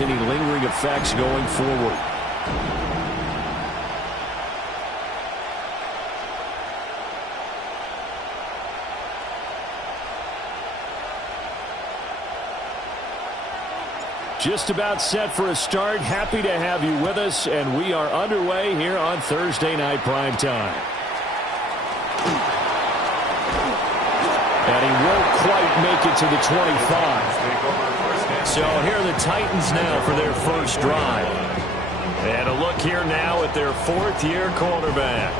cause any lingering effects going forward. Just about set for a start. Happy to have you with us, and we are underway here on Thursday Night Primetime. And he won't quite make it to the 25. So here are the Titans now for their first drive. And a look here now at their fourth-year quarterback.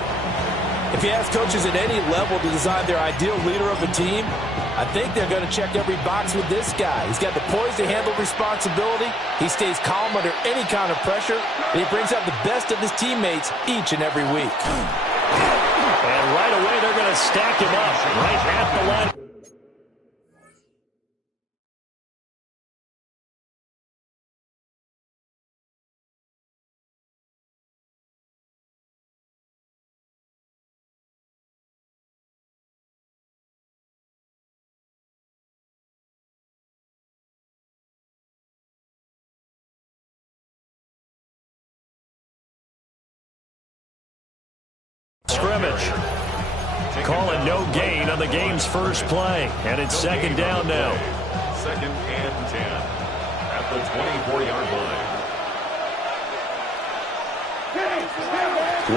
If you ask coaches at any level to design their ideal leader of a team, I think they're going to check every box with this guy. He's got the poise to handle responsibility. He stays calm under any kind of pressure. And he brings out the best of his teammates each and every week. And right away, they're going to stack him up right at the line. Scrimmage. Calling no gain on the game's first play. And it's second down now. Second and 10 at the 24-yard line.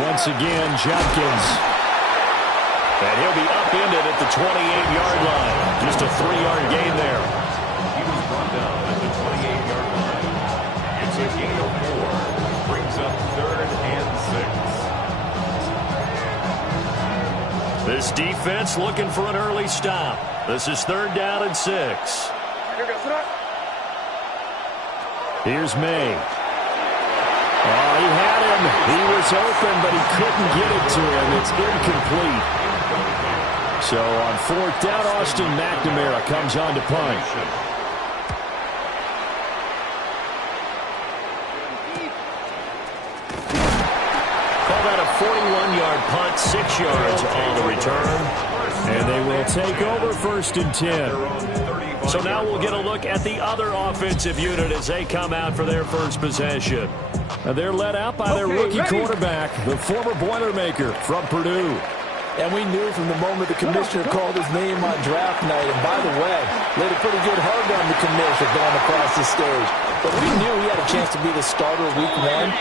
Once again, Jenkins. And he'll be upended at the 28-yard line. Just a 3-yard gain there. He was brought down at the 28-yard line. It's a gain of 4. Brings up third and 6. This defense looking for an early stop. This is third down and 6. Here's May. Oh, he had him. He was open, but he couldn't get it to him. It's incomplete. So on fourth down, Austin McNamara comes on to punt. That a 41-yard punt, 6 yards on the return. And they will take over first and 10. So now we'll get a look at the other offensive unit as they come out for their first possession. They're led out by their rookie quarterback, the former Boilermaker from Purdue. And we knew from the moment the commissioner called his name on draft night. And by the way, laid a pretty good hug on the commissioner going across the stage. But we knew he had a chance to be the starter week 1.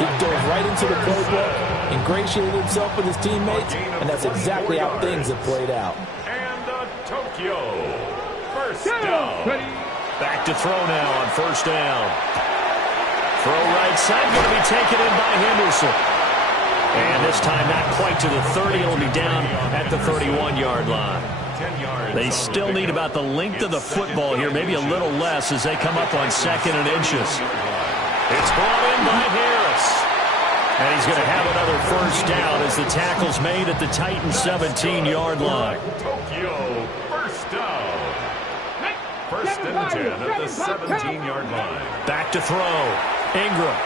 He dove right into the playbook, ingratiated himself with his teammates, and that's exactly how things have played out. And Tokyo, first down. Back to throw now on first down. Throw right side, going to be taken in by Henderson. And this time not quite to the 30. It'll be down at the 31-yard line. They still need about the length of the football here, maybe a little less as they come up on second and inches. It's brought in by Harris. And he's going to have another first down as the tackle's made at the Titans' 17-yard line. Tokyo, first down. First and 10 at the 17-yard line. Back to throw. Ingram.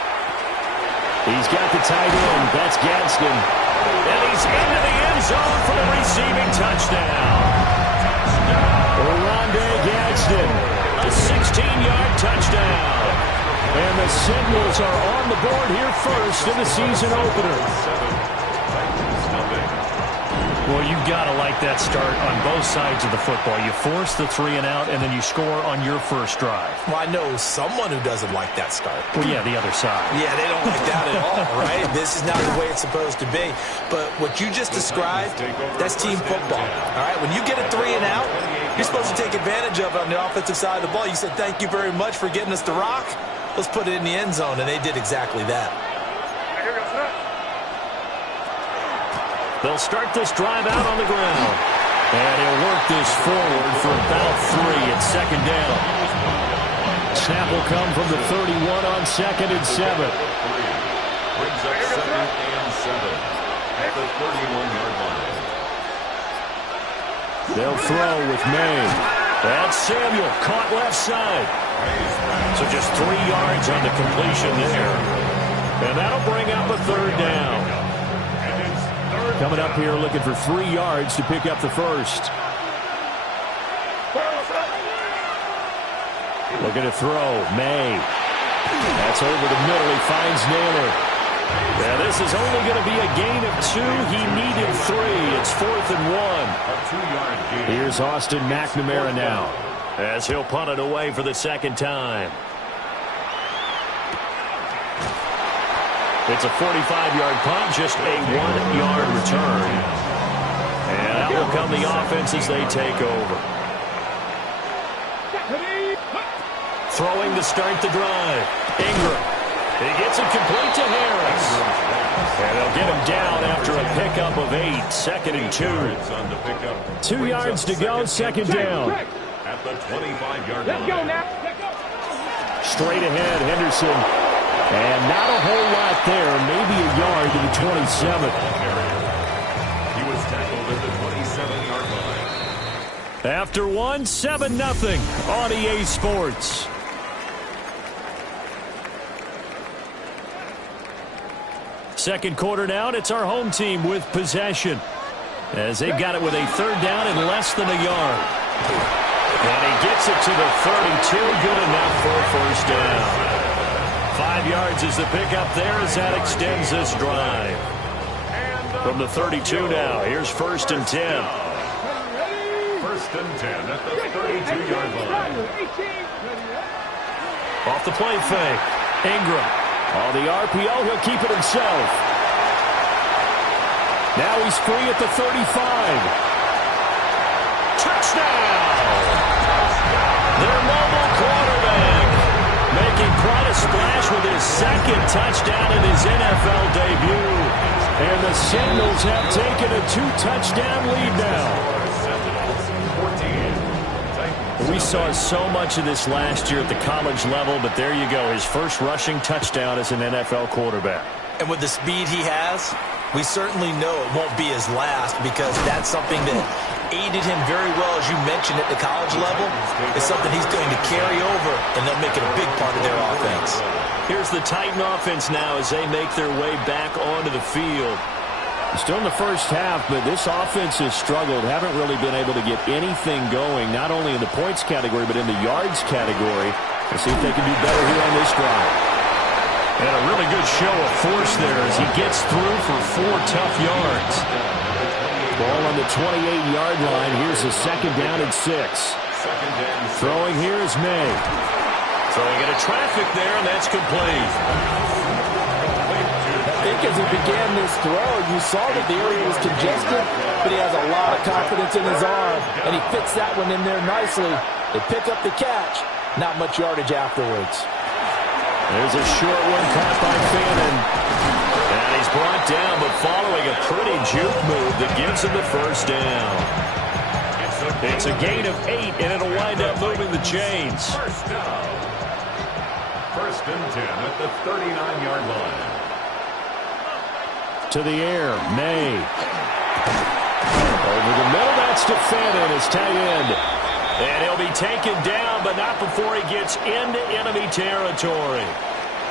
He's got the tight end. That's Gadsden. And he's into the end zone for the receiving touchdown. Rondé Gadsden. A 16-yard touchdown. And the Seminoles are on the board here first in the season opener. Well, you've got to like that start on both sides of the football. You force the 3 and out, and then you score on your first drive. Well, I know someone who doesn't like that start. Well, yeah, the other side. Yeah, they don't like that at all, right? This is not the way it's supposed to be. But what you just described, that's team football, all right? When you get a 3 and out, you're supposed to take advantage of it on the offensive side of the ball. You said, thank you very much for getting us the rock. Let's put it in the end zone, and they did exactly that. They'll start this drive out on the ground. And he'll work this forward for about 3 at second down. Snap will come from the 31 on second and 7. Brings up second and 7 at the 31-yard line. They'll throw with May. That's Samuel, caught left side. So just 3 yards on the completion there. And that'll bring up a third down. Coming up here looking for 3 yards to pick up the first. Looking to throw. May. That's over the middle. He finds Naylor. Yeah, this is only going to be a gain of 2. He needed 3. It's 4th and 1. A 2-yard gain. Here's Austin McNamara now, as he'll punt it away for the second time. It's a 45-yard punt, just a 1-yard return. And out will come the offense as they take over. Throwing to start the drive. Ingram. He gets it complete to Harris. And they'll get him down after a pickup of 8. 2nd and 2. 2 yards to go, second down. At the 25-yard line. Straight ahead, Henderson. And not a whole lot there, maybe a yard to the 27. He was tackled at the 27-yard line. After 1, 7-0 on EA Sports. Second quarter now, and it's our home team with possession, as they've got it with a 3rd down and less than a yard. And he gets it to the 32, good enough for a 1st down. 5 yards is the pickup there as that extends this drive. From the 32 now, here's 1st and 10. 1st and 10 at the 32-yard line. Off the play fake. Ingram. On the RPO, he'll keep it himself. Now he's free at the 35. Touchdown! Their mobile quarterback making quite a splash with his 2nd touchdown in his NFL debut. And the Seminoles have taken a 2-touchdown lead now. We saw so much of this last year at the college level, but there you go, his first rushing touchdown as an NFL quarterback. And with the speed he has, we certainly know it won't be his last, because that's something that aided him very well, as you mentioned, at the college level. It's something he's going to carry over, and they'll make it a big part of their offense. Here's the Titan offense now as they make their way back onto the field. Still in the first half, but this offense has struggled. Haven't really been able to get anything going, not only in the points category, but in the yards category. We'll see if they can do better here on this drive. And a really good show of force there as he gets through for 4 tough yards. Ball on the 28-yard line. Here's a 2nd down and 6. Throwing here is May. Throwing into traffic there, and that's complete. I think as he began this throw, you saw that the area was congested, but he has a lot of confidence in his arm, and he fits that one in there nicely. They pick up the catch. Not much yardage afterwards. There's a short one caught by Fannin. And he's brought down, but following a pretty juke move that gives him the 1st down. It's a gain of 8, and it'll wind up moving the chains. 1st and 10 at the 39-yard line. To the air, May. Over the middle, that's to Fannin, his tight end. And he'll be taken down, but not before he gets into enemy territory.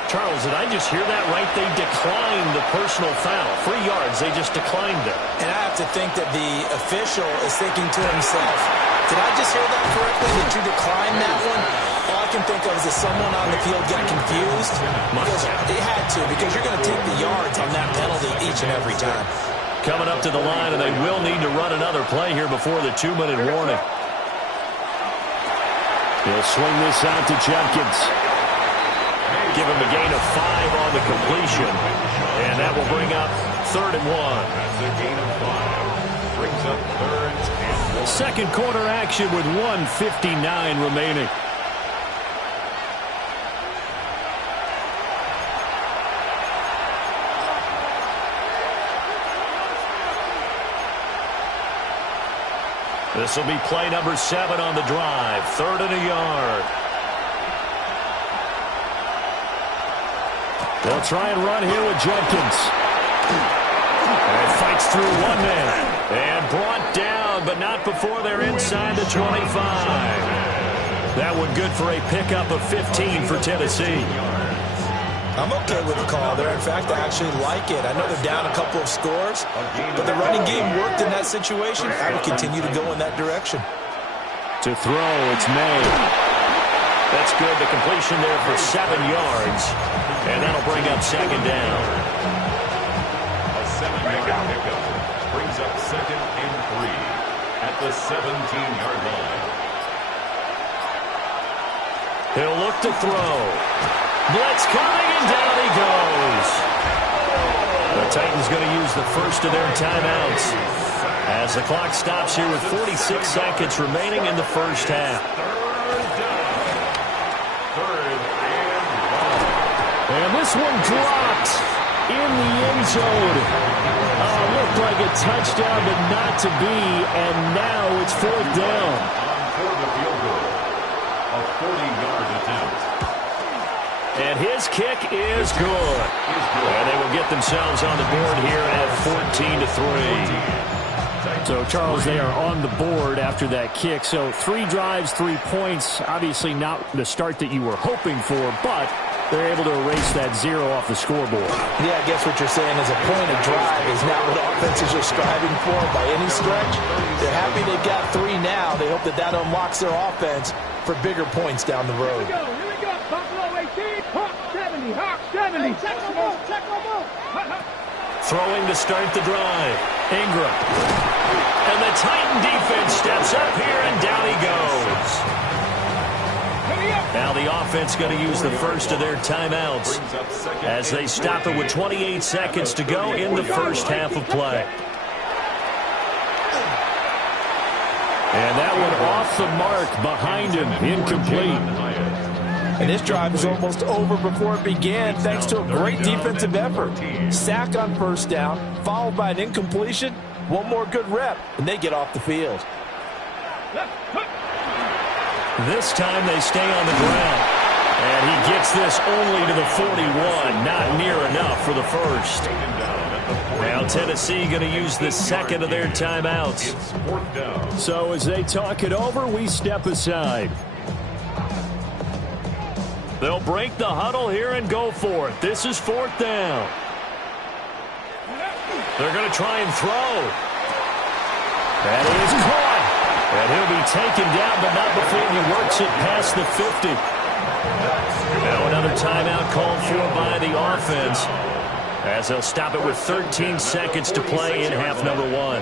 Charles, did I just hear that right? They declined the personal foul. 3 yards, they just declined it. And I have to think that the official is thinking to himself, did I just hear that correctly, that you declined that one? All I can think of is that someone on the field got confused. Because they had to, because you're going to take the yards on that penalty each and every time. Coming up to the line, and they will need to run another play here before the 2-minute warning. He'll swing this out to Judkins. Give him a gain of 5 on the completion. And that will bring up 3rd and 1. That's a gain of 5. Brings up 3rd and 1. Second quarter action with 1:59 remaining. This will be play number 7 on the drive. 3rd and a yard. They'll try and run here with Judkins. And fights through one man. And brought down, but not before they're inside the 25. That one good for a pickup of 15 for Tennessee. I'm okay with the call there. In fact, I actually like it. I know they're down a couple of scores, but the running game worked in that situation. I would continue to go in that direction. To throw, it's May. That's good. The completion there for 7 yards. And that'll bring up second down. A 7-yard pickup brings up 2nd and 3 at the 17-yard line. He'll look to throw. Blitz coming, and down he goes. The Titans going to use the first of their timeouts as the clock stops here with 46 seconds remaining in the first half. And this one dropped in the end zone. Looked like a touchdown, but not to be. And now it's 4th down. For the field goal, a 40-yard attempt. And his kick is good. And they will get themselves on the board here at 14-3. So, Charles, they are on the board after that kick. So 3 drives, 3 points. Obviously not the start that you were hoping for, but they're able to erase that 0 off the scoreboard. Yeah, I guess what you're saying is a point of drive is not what offenses are striving for by any stretch. They're happy they've got 3 now. They hope that that unlocks their offense for bigger points down the road. Here we go. Buffalo 18, Hawk 70, Hawk 70. Check them out, check them out. Throwing to start the drive. Ingram. And the Titan defense steps up here, and down he goes. Now the offense going to use the first of their timeouts as they stop it with 28 seconds to go in the first half of play. And that one off the mark behind him, incomplete. And this drive is almost over before it began thanks to a great defensive effort. Sack on first down, followed by an incompletion. One more good rep, and they get off the field. This time they stay on the ground. And he gets this only to the 41. Not near enough for the first. Now Tennessee going to use the second of their timeouts. So as they talk it over, we step aside. They'll break the huddle here and go for it. This is 4th down. They're going to try and throw. That is caught. And he'll be taken down, but not before he works it past the 50. Now another timeout called for by the offense as they'll stop it with 13 seconds to play in half number 1. Oh,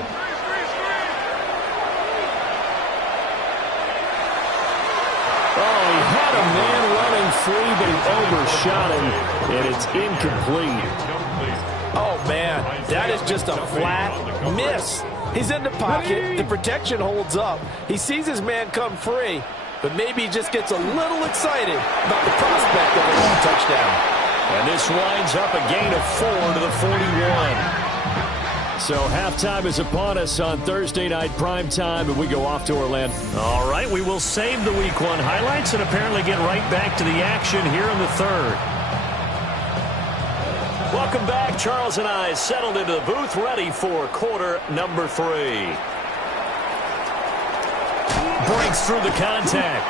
he had a man running free, but he overshot him, and it's incomplete. Oh, man, that is just a flat miss. He's in the pocket. The protection holds up. He sees his man come free, but maybe he just gets a little excited about the prospect of a long touchdown. And this winds up a gain of 4 to the 41. So halftime is upon us on Thursday night prime time, and we go off to Orlando. All right, we will save the Week 1 highlights and apparently get right back to the action here in the third. Welcome back. Charles and I settled into the booth, ready for quarter number 3. Breaks through the contact.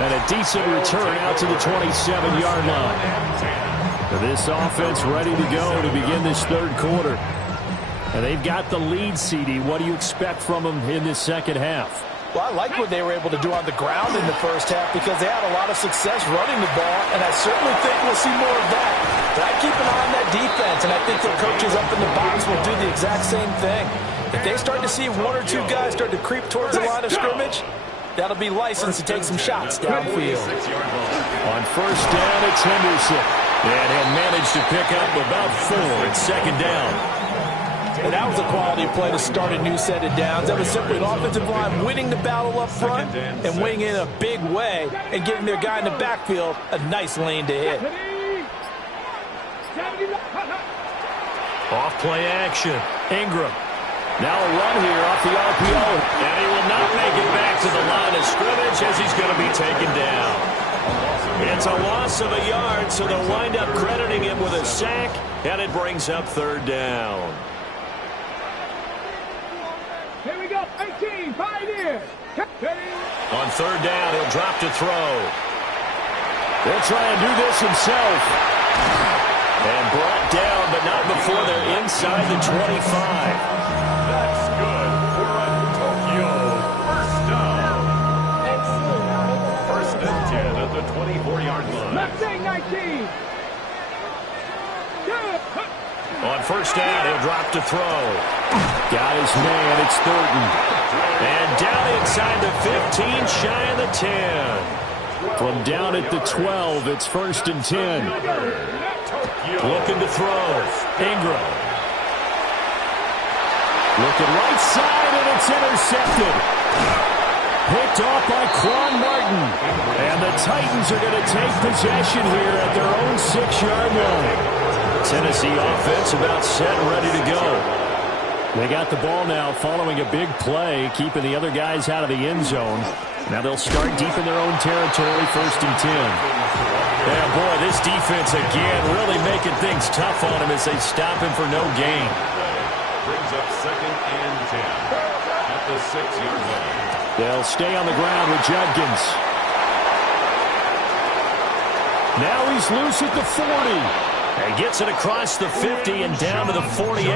And a decent return out to the 27-yard line. This offense ready to go to begin this third quarter. And they've got the lead, CD. What do you expect from them in this second half? Well, I like what they were able to do on the ground in the first half because they had a lot of success running the ball, and I certainly think we'll see more of that. But I keep an eye on that defense, and I think their coaches up in the box will do the exact same thing. If they start to see 1 or 2 guys start to creep towards the line of scrimmage, that'll be licensed to take some shots downfield. On first down, it's Henderson. And he'll manage to pick up about 4. It's second down. And that was a quality play to start a new set of downs. That was simply an offensive line winning the battle up front and winning in a big way and giving their guy in the backfield a nice lane to hit. Off play action. Ingram. Now a run here off the RPO. And he will not make it back to the line of scrimmage as he's going to be taken down. It's a loss of a yard, so they'll wind up crediting him with a sack, and it brings up third down. Here we go, 18, Pioneers. On third down, he'll drop to throw. They'll try and do this himself. And brought down, but not before they're inside the 25. That's good for a Tokyo first down. First and 10 at the 20. On first down, he'll drop to throw. Got his man. It's Thornton. And down inside the 15, shy of the 10. From down at the 12, it's 1st and 10. Looking to throw. Ingram. Looking right side, and it's intercepted. Picked off by Quan Martin. And the Titans are going to take possession here at their own 6-yard line. Tennessee offense about set and ready to go. They got the ball now following a big play, keeping the other guys out of the end zone. Now they'll start deep in their own territory, 1st and 10. Yeah, boy, this defense again really making things tough on him as they stop him for no gain. Brings up 2nd and 10 at the 6-yard line. They'll stay on the ground with Judkins. Now he's loose at the 40. And gets it across the 50 and down to the 48.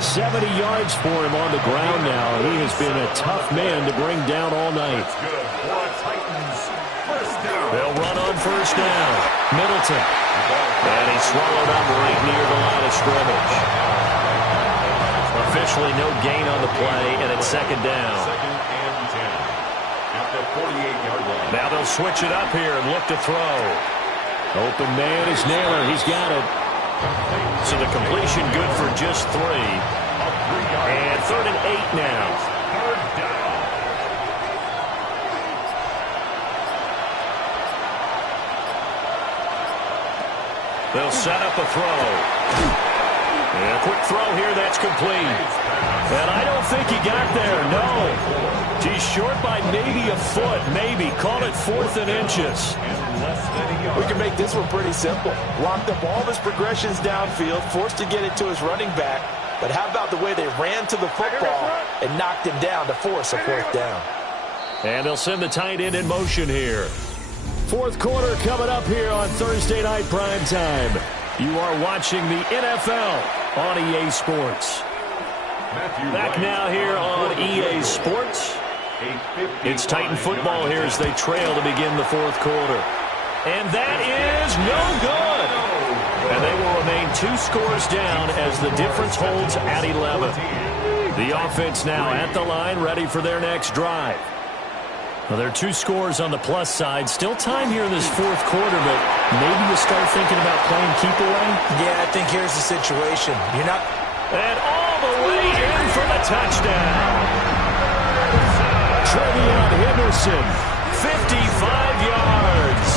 70 yards for him on the ground now. He has been a tough man to bring down all night. They'll run on first down. Middleton. And he's swallowed up right near the line of scrimmage. Officially no gain on the play, and it's 2nd down. 2nd and 10 at the 48-yard line. Now they'll switch it up here and look to throw. Open man is Naylor. He's got it. So the completion good for just 3. And 3rd and 8 now. They'll set up a throw. And a quick throw here that's complete. And I don't think he got there, no. He's short by maybe a foot, maybe. Call it 4th and inches. We can make this one pretty simple. Locked up all of his progressions downfield, forced to get it to his running back. But how about the way they ran to the football and knocked him down to force a 4th down? And they'll send the tight end in motion here. 4th quarter coming up here on Thursday Night Prime Time. You are watching the NFL on EA Sports. Back now here on EA Sports. It's Titan football here as they trail to begin the 4th quarter. And that is no good. And they will remain 2 scores down as the difference holds at 11. The offense now at the line, ready for their next drive. Well, there are 2 scores on the plus side. Still time here in this 4th quarter, but maybe you start thinking about playing keep away? Yeah, I think here's the situation. You're not... And all the way in for the touchdown. Trevion Henderson, 55 yards.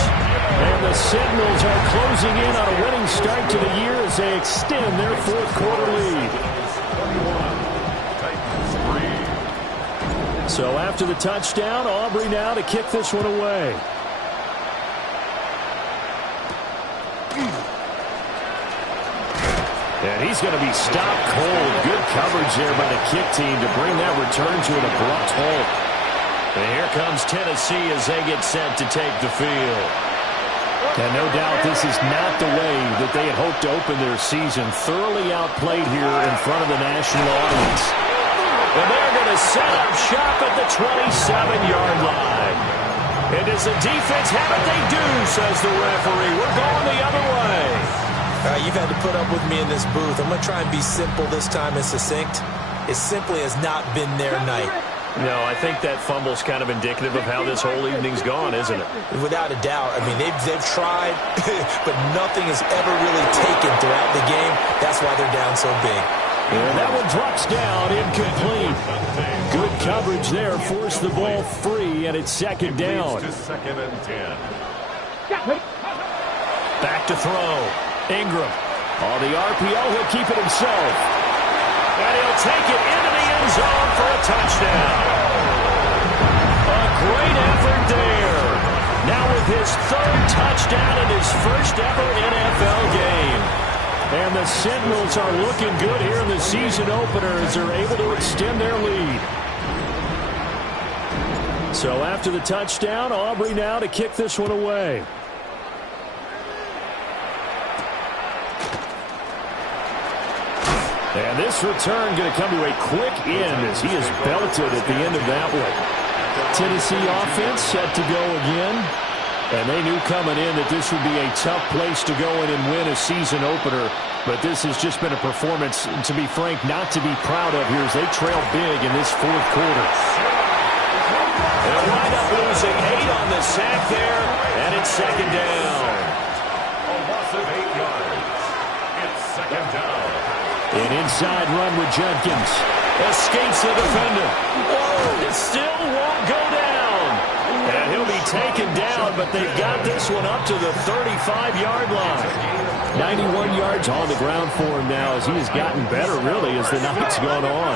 And the Sentinels are closing in on a winning start to the year as they extend their 4th quarter lead. So after the touchdown, Aubrey now to kick this one away. And he's going to be stopped cold. Good coverage there by the kick team to bring that return to an abrupt halt. And here comes Tennessee as they get set to take the field. And no doubt this is not the way that they had hoped to open their season. Thoroughly outplayed here in front of the national audience. And they're going to set up shop at the 27-yard line. And does the defense have it? They do, says the referee. We're going the other way. You've had to put up with me in this booth. I'm going to try and be simple this time and succinct. It simply has not been their night. No, I think that fumble's kind of indicative of how this whole evening's gone, isn't it? Without a doubt. I mean, they've tried, but nothing has ever really taken throughout the game. That's why they're down so big. And that one drops down, incomplete. Good coverage there, forced the ball free, and it's 2nd down. Second and 10. Back to throw. Ingram. On the RPO, he'll keep it himself. And he'll take it into the end zone for a touchdown. A great effort there. Now with his 3rd touchdown in his first ever NFL game. And the Sentinels are looking good here in the season opener as they're able to extend their lead. So after the touchdown, Aubrey now to kick this one away. And this return going to come to a quick end as he is belted at the end of that one. Tennessee offense set to go again. And they knew coming in that this would be a tough place to go in and win a season opener. But this has just been a performance, to be frank, not to be proud of here as they trail big in this fourth quarter. They'll wind up losing 8 on the sack there, and it's second down. A loss of 8 yards. It's second down. An inside run with Jenkins. Escapes the defender. Whoa, it still won't go down. And he'll be taken down, but they've got this one up to the 35-yard line. 91 yards on the ground for him now as he has gotten better, really, as the night's gone on.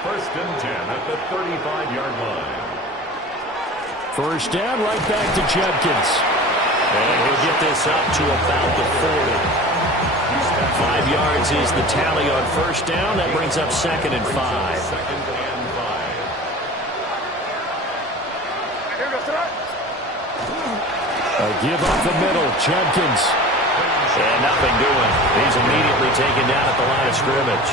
First and 10 at the 35-yard line. First down, right back to Jenkins. And he'll get this up to about the 40. 5 yards is the tally on first down. That brings up second and 5. Second and 5. A give up the middle, Jenkins. And nothing doing. He's immediately taken down at the line of scrimmage.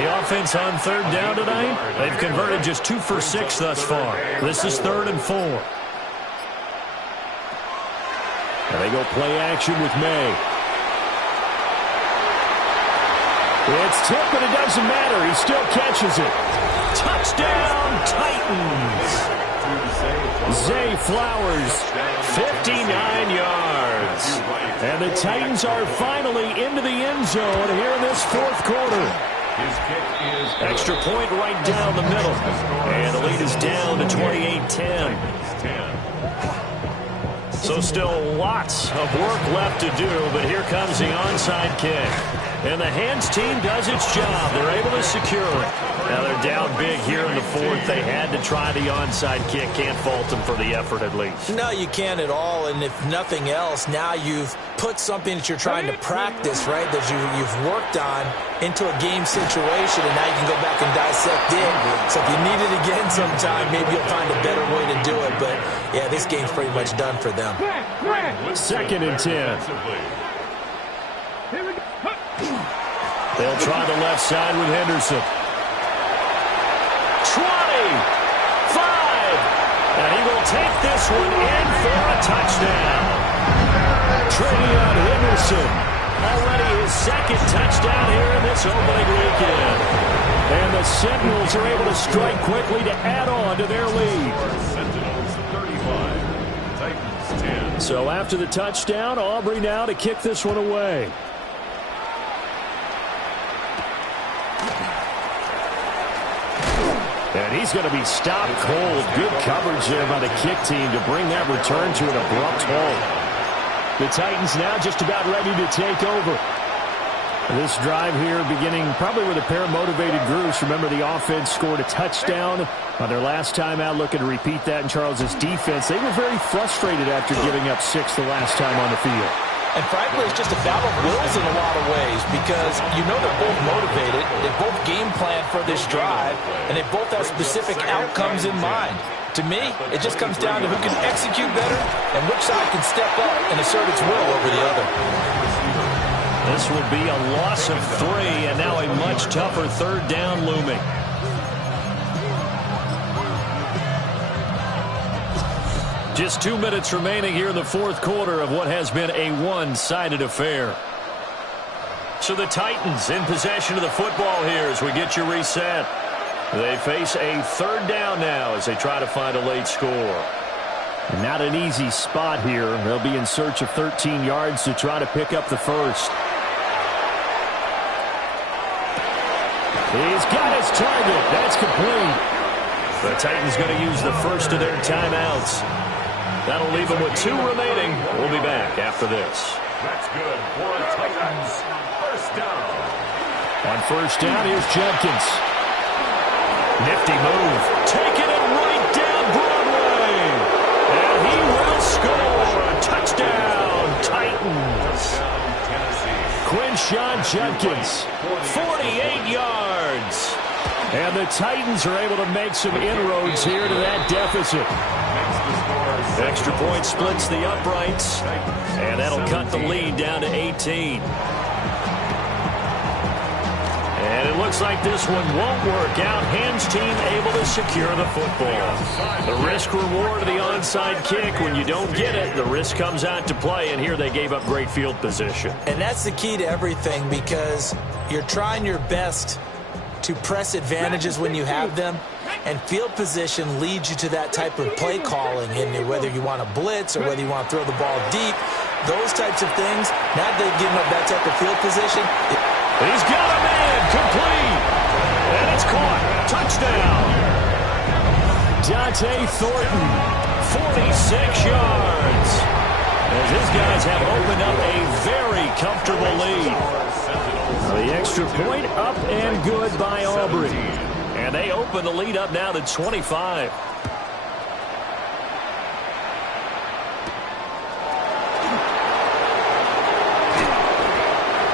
The offense on third down tonight, they've converted just 2 for 6 thus far. This is 3rd and 4. And they go play action with May. It's tipped, but it doesn't matter. He still catches it. Touchdown, Titans. Zay Flowers, 59 yards. And the Titans are finally into the end zone here in this fourth quarter. His kick is extra point right down the middle. And the lead is down to 28-10. So still lots of work left to do, but here comes the onside kick. And the hands team does its job. They're able to secure it. Now they're down big here in the fourth. They had to try the onside kick. Can't fault them for the effort at least. No, you can't at all. And if nothing else, now you've put something that you're trying to practice, right, that you've worked on into a game situation, and now you can go back and dissect it. So if you need it again sometime, maybe you'll find a better way to do it. But, yeah, this game's pretty much done for them. Second and 10. Here we go. They'll try the left side with Henderson. 20, 5, and he will take this one in for a touchdown. Travion Henderson. Already his second touchdown here in this opening weekend. And the Sentinels are able to strike quickly to add on to their lead. Sentinels 35, Titans 10. So after the touchdown, Aubrey now to kick this one away. And he's going to be stopped cold. Good coverage there by the kick team to bring that return to an abrupt halt. The Titans now just about ready to take over. This drive here beginning probably with a pair of motivated groups. Remember, the offense scored a touchdown on their last time out. Looking to repeat that in Charles's defense. They were very frustrated after giving up 6 the last time on the field. And frankly, it's just a battle of wills in a lot of ways because you know they're both motivated, they both game plan for this drive, and they both have specific outcomes in mind. To me, it just comes down to who can execute better and which side can step up and assert its will over the other. This would be a loss of 3, and now a much tougher third down looming. Just 2 minutes remaining here in the fourth quarter of what has been a one-sided affair. So the Titans in possession of the football here as we get you reset. They face a third down now as they try to find a late score. Not an easy spot here. They'll be in search of 13 yards to try to pick up the first. He's got his target. That's complete. The Titans going to use the first of their timeouts. That'll leave them with 2 remaining. We'll be back after this. That's good for the Titans. First down. On first down, here's Jenkins. Nifty move. Taking it right down Broadway. And he will score. Touchdown, Titans. Quinshawn Jenkins. 48 yards. And the Titans are able to make some inroads here to that deficit. Extra point splits the uprights. And that'll cut the lead down to 18. And it looks like this one won't work out. Hams team able to secure the football. The risk-reward of the onside kick. When you don't get it, the risk comes out to play, and here they gave up great field position. And that's the key to everything, because you're trying your best to press advantages when you have them, and field position leads you to that type of play calling. And whether you want to blitz or whether you want to throw the ball deep, those types of things, now that they've given up that type of field position. He's got a man, complete, and it's caught. Touchdown. Dante Thornton, 46 yards. As his guys have opened up a very comfortable lead. the extra point up and good by Aubrey. And they open the lead up now to 25.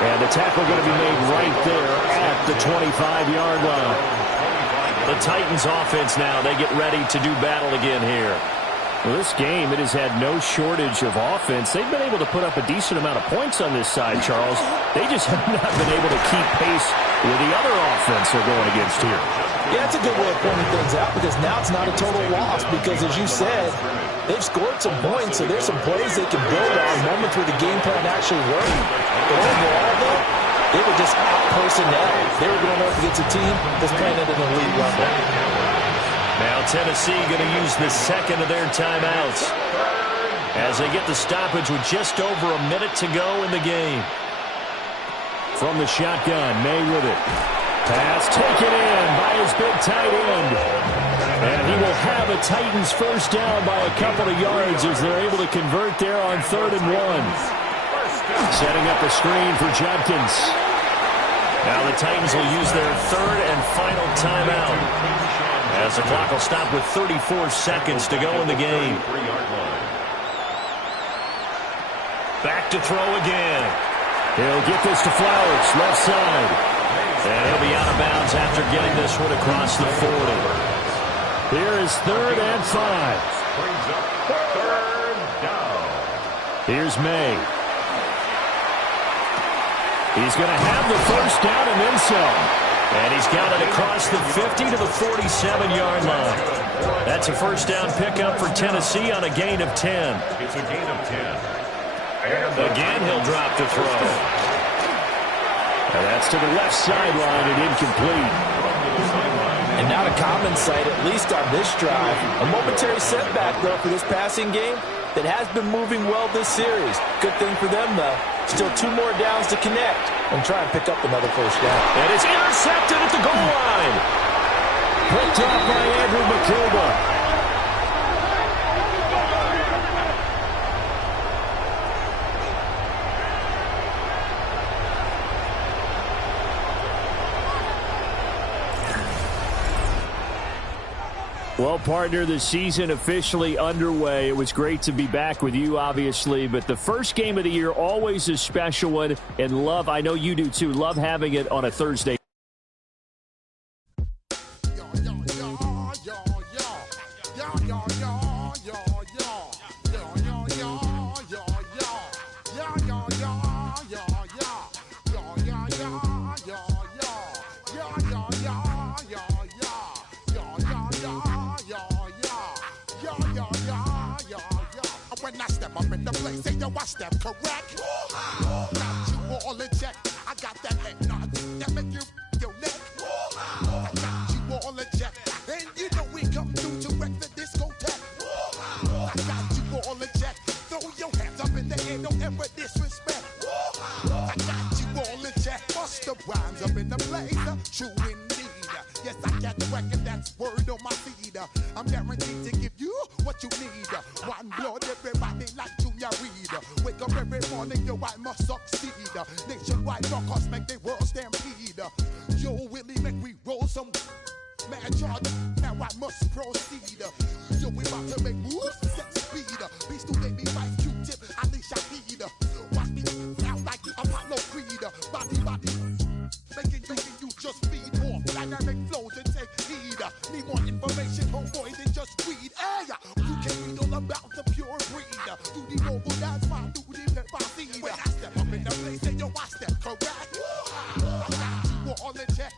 And the tackle going to be made right there at the 25-yard line. The Titans offense now, they get ready to do battle again here. Well, this game, it has had no shortage of offense. They've been able to put up a decent amount of points on this side, Charles. They just have not been able to keep pace with the other offense they're going against here. Yeah, it's a good way of pointing things out, because now it's not a total loss, because as you said, they've scored some points, so there's some plays they can build on, moments where the game plan actually worked. But overall, though, they were just out personnel. They were going up against a team that's playing at an elite level. Now Tennessee going to use the second of their timeouts as they get the stoppage with just over a minute to go in the game. From the shotgun, May with it. Pass taken in by his big tight end. And he will have a Titans first down by a couple of yards as they're able to convert there on 3rd and 1. Setting up a screen for Judkins. Now the Titans will use their third and final timeout as the clock will stop with 34 seconds to go in the game. Back to throw again. He'll get this to Flowers, left side. And he'll be out of bounds after getting this one across the 40. Here is 3rd and 5. Brings up 3rd down. Here's May. He's going to have the first down and then some. And he's got it across the 50 to the 47-yard line. That's a first down pickup for Tennessee on a gain of 10. It's a gain of 10. Again, he'll drop to throw. And that's to the left sideline and incomplete. And not a common sight, at least on this drive. A momentary setback, though, for this passing game that has been moving well this series. Good thing for them, though. Still 2 more downs to connect and try and pick up another first down. And it's intercepted at the goal line. Picked off by Andrew McCuba. Well, partner, the season officially underway. It was great to be back with you, obviously, but the first game of the year, always a special one, and love, I know you do too, love having it on a Thursday. I step correct. Got you all in check. I got that head nod that make you your neck. I got you all in check. And you know we come through to wreck the discotheque. I got you all in check. Throw your hands up in the air, don't ever disrespect. I got you all in check. Bust the rhymes up in the place. True indeed. Yes, I got the record, that's word on my feed. I'm guaranteed to give you what you need. One blood, everybody like Junior Reed. Wake up every morning, yo, I must succeed. Nationwide rockers make the world stampede. Yo, Willie, make we roll some mad charge. Now I must proceed. Yo, we about to make moves, set speed. Beast to baby, wife, Q-tip, Alicia Heed. Watch me now like Apollo Creed. Body, making you just feed off dynamic flows and take heed. Need more